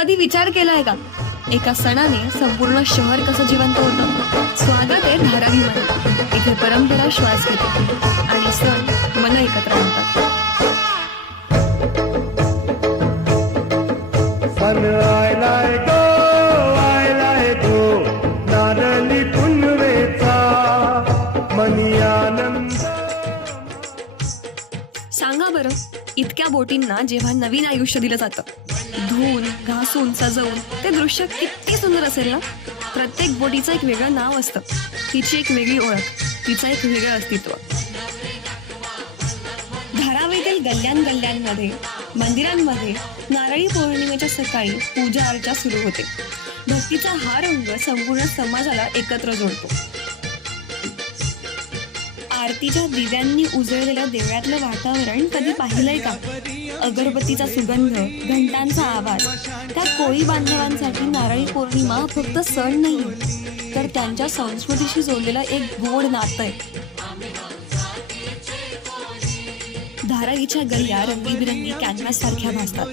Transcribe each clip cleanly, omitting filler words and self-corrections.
कधी विचार केलाय का एका सणाने संपूर्ण शहर कसं जिवंत होतं? स्वागत आहे धारावीमध्ये. इथे परंपरा श्वास घेते आणि सण मन एकत्र आणतात. नारळी पुनवेचा मनी आनंद. सांगा बरं, इतक्या बोटींना जेव्हा नवीन आयुष्य दिलं जातं, धुवून घासून सजवून, ते दृश्य किती सुंदर असेल ना. प्रत्येक बोटीचं एक वेगळं नाव असतं, तिची एक वेगळी ओळख, तिचं एक वेगळं अस्तित्व. धारावीतील गल्ल्यांमध्ये मंदिरांमध्ये नारळी पौर्णिमेच्या सकाळी पूजा अर्चा सुरू होते. भक्तीचा हा रंग संपूर्ण समाजाला एकत्र जोडतो. आरतीच्या दिव्यांनी उजळलेलं देवळातलं वातावरण कधी पाहिलंय का? अगरबत्तीचा सुगंध, घंटांचा आवाज. त्या कोळी बांधवांसाठी नारळी पौर्णिमा फक्त सण नाही, तर त्यांच्या संस्कृतीशी जोडलेलं एक गोड नातं आहे. धारावीच्या गल्ल्या रंगीबिरंगी कॅनव्हास सारख्या भासतात.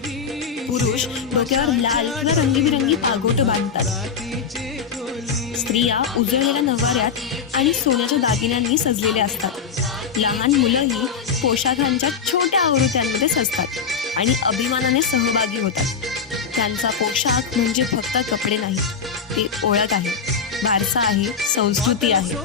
पुरुष डोक्यावर लाल किंवा रंगीबिरंगी पागोट बांधतात. स्त्रिया उजळलेल्या नवाऱ्यात आणि सोन्याच्या दागिन्यांनी सजलेल्या असतात. लहान मुलंही पोशाखांच्या छोट्या आवृत्त्यांमध्ये सजतात आणि अभिमानाने सहभागी होतात. त्यांचा पोशाख म्हणजे फक्त कपडे नाही, ते ओळख आहे, वारसा आहे, संस्कृती आहे.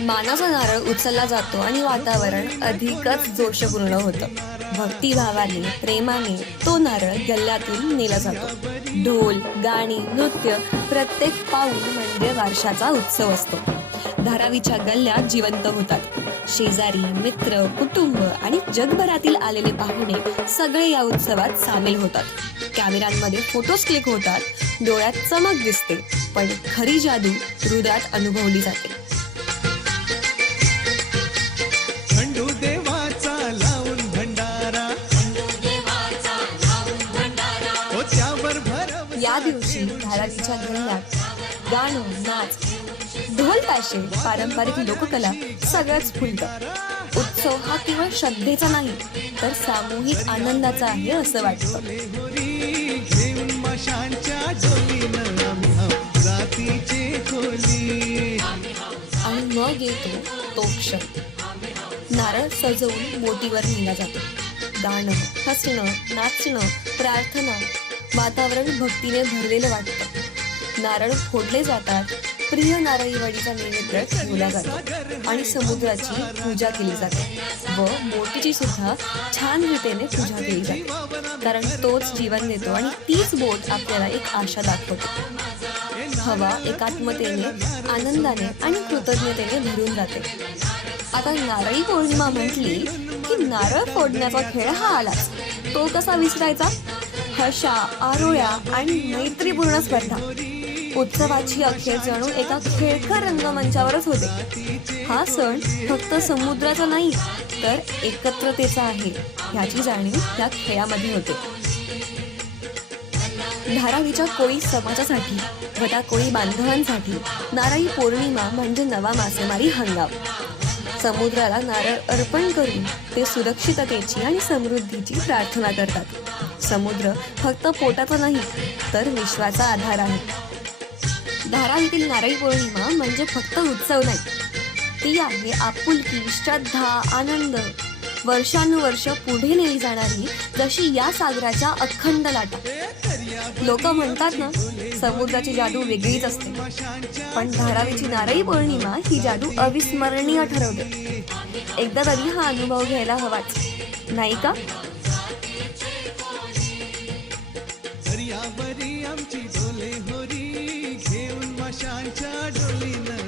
मानाचा नारळ उचलला जातो आणि वातावरण अधिकच जोशपूर्ण होतं. भक्तिभावाने, प्रेमाने तो नारळ गल्ल्यातून नेला जातो. ढोल, गाणी, नृत्य, प्रत्येक पाऊल म्हणजे वर्षाचा उत्सव असतो. धारावीच्या गल्ल्या जिवंत होतात. शेजारी, मित्र, कुटुंब आणि जगभरातील आलेले पाहुणे सगळे या उत्सवात सामील होतात. कॅमेऱ्यांमध्ये फोटोज क्लिक होतात, डोळ्यात चमक दिसते, पण खरी जादू हृदयात अनुभवली जाते. या दिवशी धारावीच्या गल्ल्यात गाणं, नाच, ढोल ताशे, पारंपरिक लोककला सगळंच फुलतं. उत्सव हा केवळ श्रद्धेचा नाही, तर सामूहिक आनंदाचा आहे असं वाटतं. आणि मग येतो तो क्षण. नारळ सजवून बोटीवर नेला जातो. गाणं, हसणं, नाचणं, प्रार्थना, वातावरण भक्तीने भरलेलं वाटतं. नारळ फोडले जातात, प्रिय नारळीवाडीचा नैवेद्य ठेवला जातो आणि समुद्राची पूजा केली जाते व बोटीची सुद्धा छान रीतीने पूजा केली जाते, कारण तोच जीवन देतो आणि तीच बोट आपल्याला एक आशा दाखवते. हवा एकात्मतेने, आनंदाने आणि कृतज्ञतेने भरून जाते. आता नारळी पौर्णिमा म्हटली की नारळ फोडण्याचा खेळ हा आलाच. तो कसा विसरायचा? हशा, आरोळ्या आणि मैत्रीपूर्ण स्पर्धा. उत्सवाची अखेर जणू एका खेळकर रंगमंचावरच होते. हा सण फक्त समुद्राचा नाही, तर एकत्रतेचा आहे, ह्याची जाणीव या खेळामध्ये होते. धारावीच्या कोळी समाजासाठी व त्या कोळी बांधवांसाठी नारळी पौर्णिमा म्हणजे नवा मासेमारी हंगाम. समुद्राला नारळ अर्पण करून ते सुरक्षिततेची आणि समृद्धीची प्रार्थना करतात. समुद्र फक्त पोटाचा नाही, तर विश्वाचा आधार आहे. धारावीतील नारळी पौर्णिमा म्हणजे फक्त उत्सव नाही, ती आहे आपुलकी, श्रद्धा, आनंद. वर्षानुवर्ष पुढे नेली जाणारी जशी या सागराच्या अखंड लाटा. लोक म्हणतात ना, समुद्राची जादू वेगळीच असते, पण धारावीची नारळी पौर्णिमा ही जादू अविस्मरणीय ठरवते. एकदा तरी हा अनुभव घ्यायला हवाच, नाही का? आमची डोले होरी घेऊन माशांच्या डोलीनं